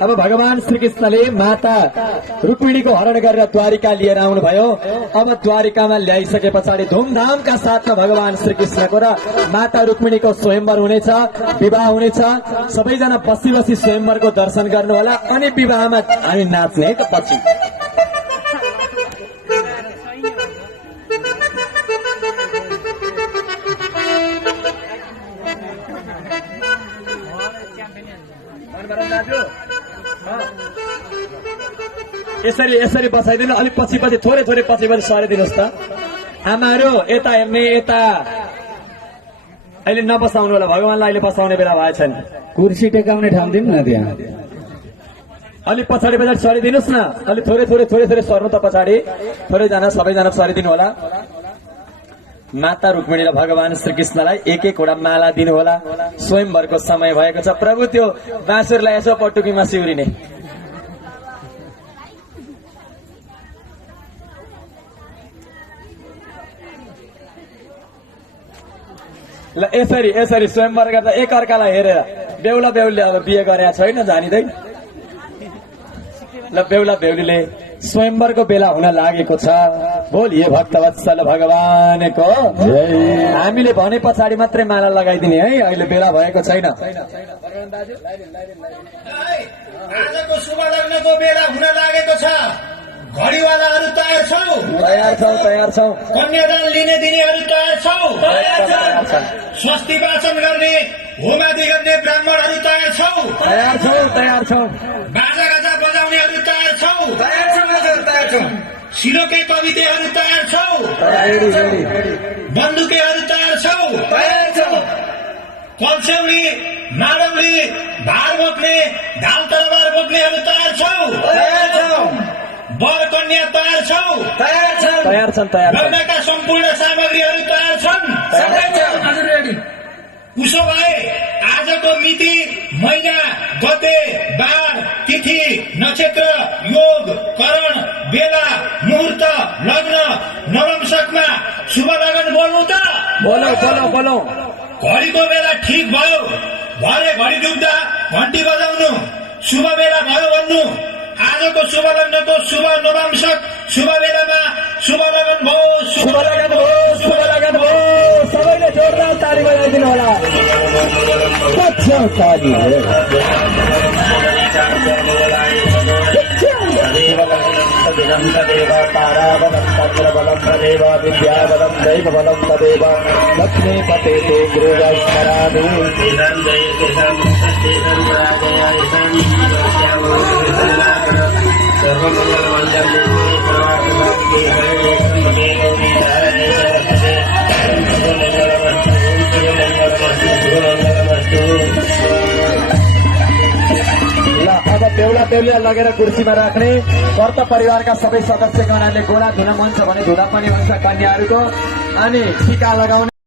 अब भगवान श्रीकृष्णले माता रुक्मिणीको हरण गरेर द्वारिका लिएर आउनुभयो। अब द्वारिकामा ल्याइसके पछाडि धुमधामका साथमा भगवान श्रीकृष्णको र माता रुक्मिणीको स्वयंवर हुनेछ, विवाह हुनेछ। सबैजना बसी बसी स्वयंवरको दर्शन गर्नुहोला अनि विवाहमा हामी नाच्ने है त पछि। यसरी यसरी बसाइदिनु, अलिक पछि पछि थोरै थोरै पछि पछि सरिदिनुहोस् त। आमाहरू यता हेर्ने, यता अहिले नबसाउनु होला, भगवानलाई अहिले बसाउने बेला भएछन्। कुर्सी टेकाउने ठाउँ दिनु न त्यहाँ। अलिक पछाडि पछाडि सरिदिनुहोस् न, अलिक थोरै थोरै थोरै थोरै सर्नु त पछाडि, थोरैजना सबैजना सरिदिनु होला। माता रुक्मिणी र भगवान श्रीकृष्णलाई एक एकवटा माला दिनुहोला। स्वयंवरको समय भएको छ। प्रभु त्यो बाँसुरलाई यसो पटुकीमा सिउरिने। ल यसरी यसरी स्वयंवर गर्दा एक अर्कालाई हेरेर बेहुला बेहुलीले अब बिहे गरेका छैन जानिँदै। ल बेहुला बेहुलीले स्वयंवरको बेला हुन लागेको छ। बोलिए भक्तवत्सल भगवानको हामीले भने पछाडि मात्रै माला लगाइदिने है, अहिले बेला भएको छैन। आजको शुभ लग्नको बेला हुन लागेको छ। घडीवालाहरू तयार छौ? तयार छौ, तयार छौ। कन्यादान लिने दिनेहरू तयार छौ? स्वस्ति वाचन गर्ने, होमादि गर्ने ब्राह्मणहरू तयार छौ? तयार छौ, तयार छौ। बाजा गाजा बजाउनेहरू तयार छौ? तयार छौ। सिलोके कवितेहरू तयार छौ? बन्दुकेहरू तयार छौ? तयार छौ। कल्स्यौली, माडौली, भार बोक्ने, ढाल तरबार बोक्नेहरू तयार छौ? तयार छौ। वर कन्या तयार छौ? तयार छन्, तयार छन्। लग्नका सम्पूर्ण सामग्रीहरू तयार छन्? उसो भए आजको मिति, महिना, गते, बार, तिथि, नक्षत्र, योग, करण, बेला, मुहुर्त, लग्न, नवंशकमा शुभ लगन बोल्नु त। बोलौ बोलौ बोलौ। घडीको बेला ठिक भयो, भरे घडी डुब्दा घन्टी बजाउनु, शुभ बेला भयो भन्नु। आजको शुभ लग्नको शुभ नवंशक शुभ बेलामा शुभ लगन भयो, शुभ लगन भयो, शुभ लगन भयो। सबैले जोरदार ताली बजाइदिनु होला। तदेव ताराबलं तत्रबलं तदेव विद्याबलं दैवबलं तदेव लक्ष्मीपते ते गृहस्मरामि। अब बेहुला बेहुलीलाई लगेर कुर्सीमा राख्ने। व्रत परिवारका सबै सदस्यगणहरूले गोडा धुन मन छ भने धुँदा पनि हुन्छ कन्याहरूको। अनि टीका लगाउने।